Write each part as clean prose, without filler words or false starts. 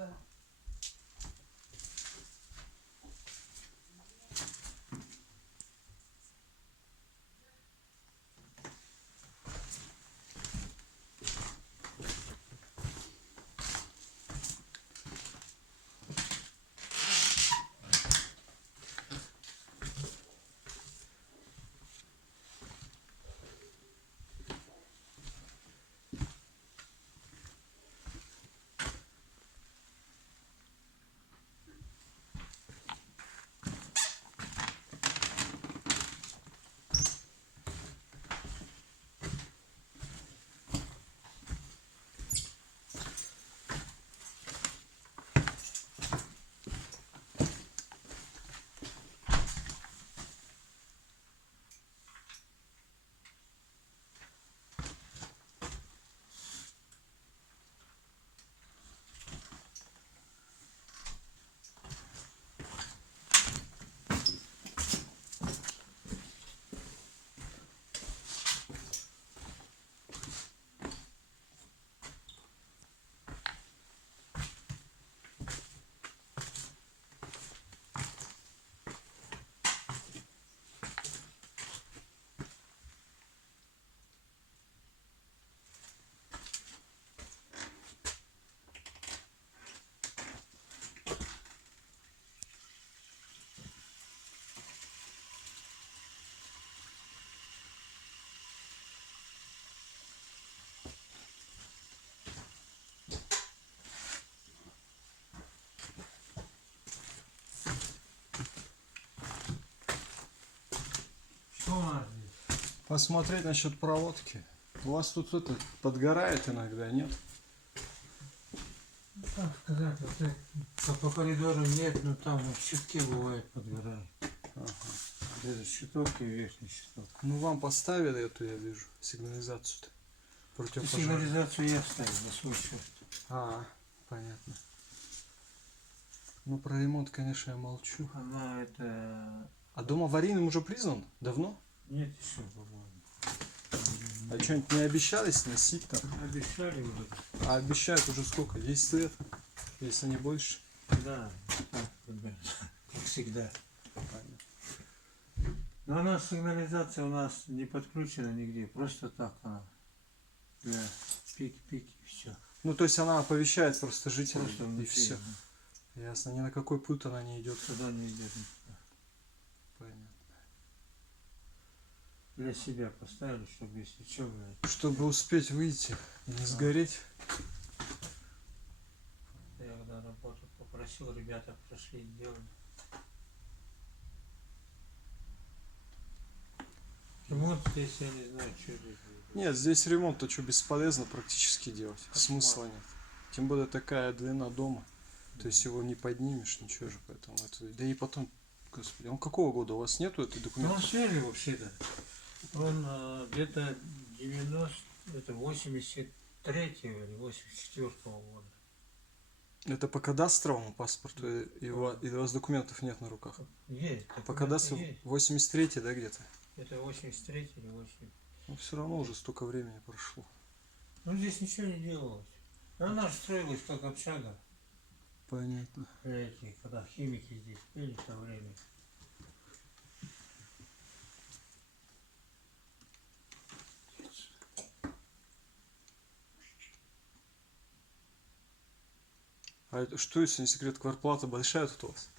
Да. Что у нас здесь? Посмотреть насчет проводки. У вас тут это подгорает иногда, нет? Как сказать, вот так, по коридору нет, но там вот щитки бывают подгорают. Ага. Это щиток и верхний щиток. Ну вам поставили эту, я вижу, сигнализацию-то. Противопожарную. Сигнализацию я ставил на свой счет. А, понятно. Ну про ремонт, конечно, я молчу. Она это... А дом аварийным уже признан? Давно? Нет еще, по-моему. А что-нибудь не обещали сносить там? Обещали уже. А обещают уже сколько? 10 лет? Если не больше? Да, так, ребят, как всегда. Понятно. Но она сигнализация у нас не подключена нигде, просто так она. Для пик-пик и все. Ну то есть она оповещает просто жителей Просто и внутри, все. Ясно. Ни на какой путь она не идет. Сюда не идет никуда. Понятно. Для себя поставили, чтобы если что, блядь. Чтобы успеть выйти и не сгореть. Я когда работал, попросил, ребята прошли, сделали. Ремонт здесь я не знаю, что здесь будет. Нет, здесь ремонт-то что бесполезно практически делать. Смысла нет. Тем более такая длина дома. То есть его не поднимешь, ничего же, поэтому это. Да и потом, господи, он какого года? У вас нету этой Ну документа? он свежий вообще-то. Он где-то 90, это 83-го или 84-го года. Это по кадастровому паспорту, и у вас документов нет на руках. Есть. По кадастру Есть. 83-й, да, где-то? Это 83 или 8. Ну все равно уже столько времени прошло. Ну здесь ничего не делалось. Она же строилась как общага. Понятно. Эти, когда химики здесь были в то время. А это, что, если не секрет, квартплата большая тут у вас?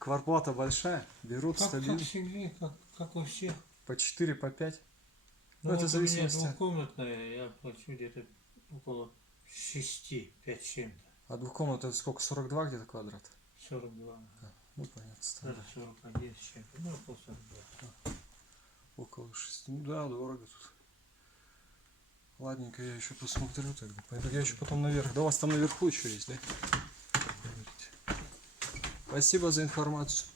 Квартплата большая? Берут Как стабильно? всегда, как у всех. По 4, по 5? Ну, это вот у меня зависимости. двухкомнатная, я плачу где-то около 6, 5 чем-то. А двухкомнатная это сколько? 42 где-то квадрат? 42. Ну понятно, Даже стандарт. 41 с чем-то. Ну, около 42. Около 6. Ну да, дорого тут. Ладненько, я еще посмотрю тогда. Пойду. Я еще потом наверх. Да у вас там наверху еще есть, да? Спасибо за информацию.